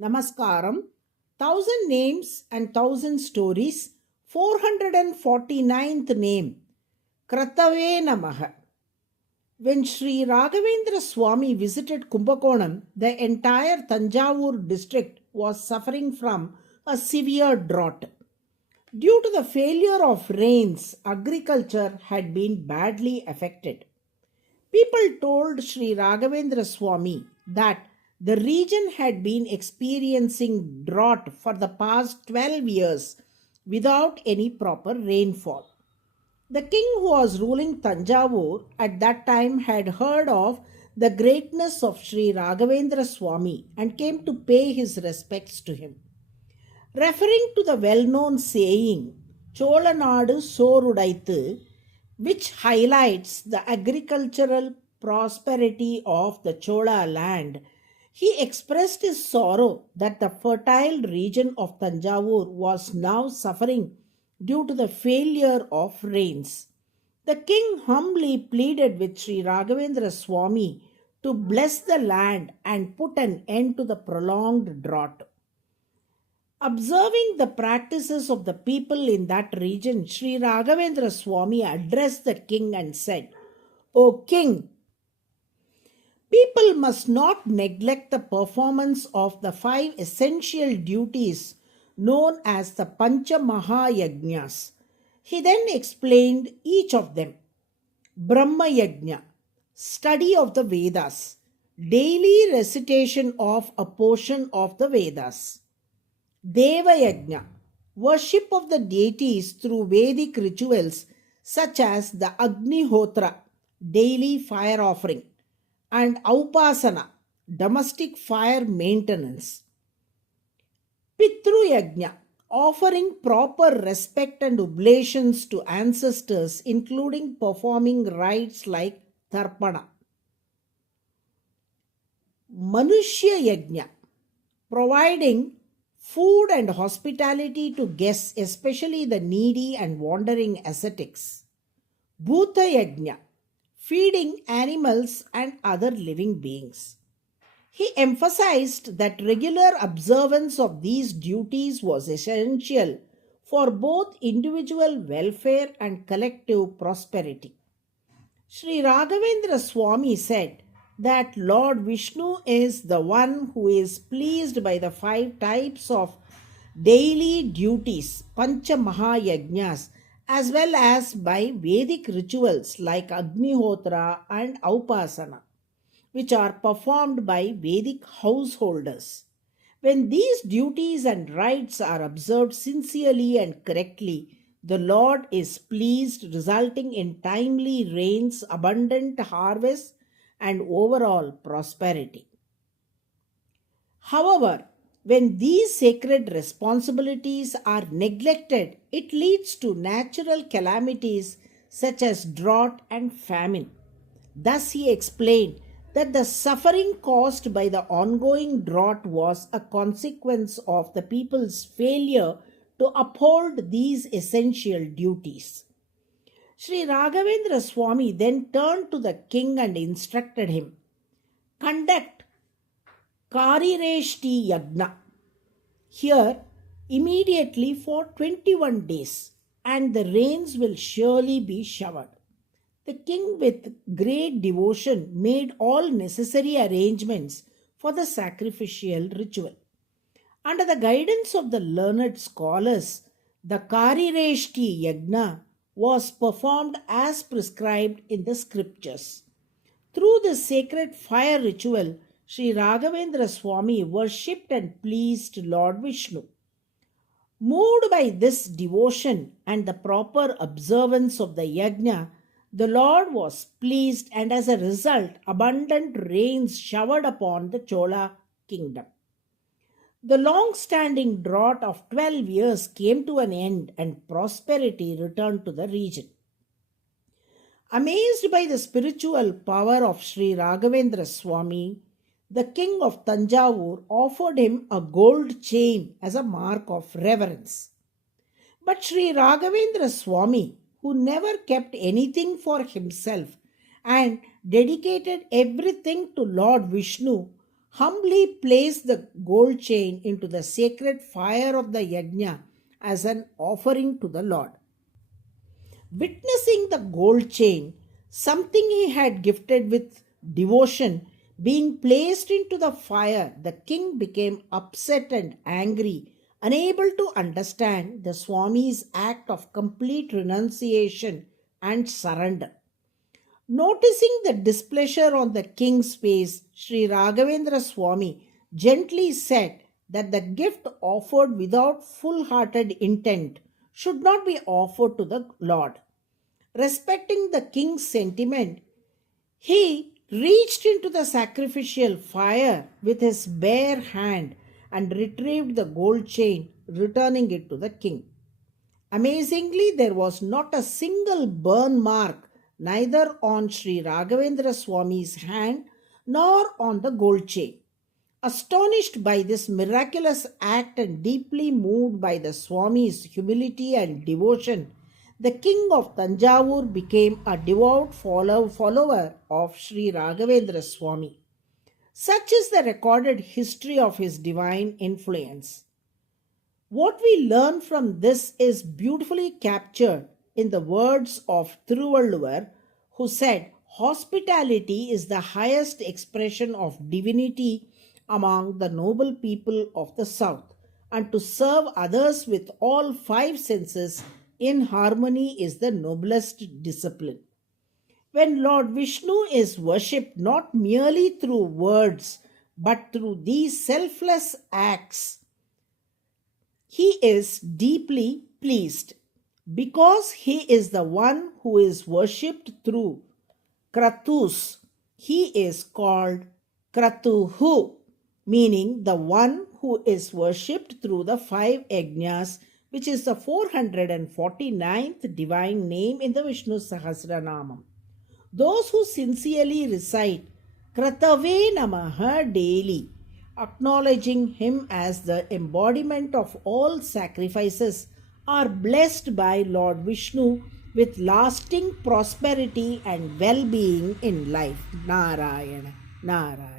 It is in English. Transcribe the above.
Namaskaram, Thousand Names and Thousand Stories, 449th name, KRATAVE NAMAH. When Sri Raghavendra Swami visited Kumbakonam, the entire Tanjavur district was suffering from a severe drought. Due to the failure of rains, agriculture had been badly affected. People told Sri Raghavendra Swami that the region had been experiencing drought for the past 12 years without any proper rainfall. The king who was ruling Tanjavur at that time had heard of the greatness of Sri Raghavendra Swami and came to pay his respects to him. Referring to the well known saying, Cholanadu Sorudaithu, which highlights the agricultural prosperity of the Chola land, he expressed his sorrow that the fertile region of Tanjavur was now suffering due to the failure of rains. The king humbly pleaded with Sri Raghavendra Swami to bless the land and put an end to the prolonged drought. Observing the practices of the people in that region, Sri Raghavendra Swami addressed the king and said, O king, people must not neglect the performance of the 5 essential duties known as the Pancha Mahayajnas. He then explained each of them. Brahma Yajna, study of the Vedas, daily recitation of a portion of the Vedas. Deva Yajna, worship of the deities through Vedic rituals such as the Agnihotra, daily fire offering, and Upasana, domestic fire maintenance. Pitru Yajna, offering proper respect and oblations to ancestors, including performing rites like Tarpana. Manushya Yajna, providing food and hospitality to guests, especially the needy and wandering ascetics. Bhuta Yajna, feeding animals and other living beings. He emphasized that regular observance of these duties was essential for both individual welfare and collective prosperity. Sri Raghavendra Swami said that Lord Vishnu is the one who is pleased by the 5 types of daily duties, Pancha Mahayajnas, as well as by Vedic rituals like Agnihotra and Upasana, which are performed by Vedic householders. When these duties and rites are observed sincerely and correctly, the Lord is pleased, resulting in timely rains, abundant harvests, and overall prosperity. However, when these sacred responsibilities are neglected, it leads to natural calamities such as drought and famine. Thus, he explained that the suffering caused by the ongoing drought was a consequence of the people's failure to uphold these essential duties. Sri Raghavendra Swami then turned to the king and instructed him, conduct Karireshti Yagna here immediately for 21 days, and the rains will surely be showered. The king, with great devotion, made all necessary arrangements for the sacrificial ritual. Under the guidance of the learned scholars, the Karireshti Yagna was performed as prescribed in the scriptures. Through this sacred fire ritual, Sri Raghavendra Swami worshipped and pleased Lord Vishnu. Moved by this devotion and the proper observance of the yajna, the Lord was pleased, and as a result, abundant rains showered upon the Chola kingdom. The long standing drought of 12 years came to an end and prosperity returned to the region. Amazed by the spiritual power of Sri Raghavendra Swami, the king of Tanjavur offered him a gold chain as a mark of reverence. But Sri Raghavendra Swami, who never kept anything for himself and dedicated everything to Lord Vishnu, humbly placed the gold chain into the sacred fire of the yajna as an offering to the Lord. Witnessing the gold chain, something he had gifted with devotion, being placed into the fire, the king became upset and angry, unable to understand the Swami's act of complete renunciation and surrender. Noticing the displeasure on the king's face, Sri Raghavendra Swami gently said that the gift offered without full hearted intent should not be offered to the Lord. Respecting the king's sentiment, he reached into the sacrificial fire with his bare hand and retrieved the gold chain, returning it to the king. Amazingly, there was not a single burn mark neither on Sri Raghavendra Swami's hand nor on the gold chain. Astonished by this miraculous act and deeply moved by the Swami's humility and devotion, the king of Tanjavur became a devout follower of Sri Raghavendra Swami. Such is the recorded history of his divine influence. What we learn from this is beautifully captured in the words of Thiruvalluvar, who said, "Hospitality is the highest expression of divinity among the noble people of the south, and to serve others with all five senses in harmony is the noblest discipline." When Lord Vishnu is worshipped not merely through words but through these selfless acts, he is deeply pleased. Because he is the one who is worshipped through Kratus, he is called Kratuhu, meaning the one who is worshipped through the five yajnas, which is the 449th divine name in the Vishnu Sahasranamam. Those who sincerely recite KRATAVE NAMAH daily, acknowledging him as the embodiment of all sacrifices, are blessed by Lord Vishnu with lasting prosperity and well-being in life. Narayana, Narayana.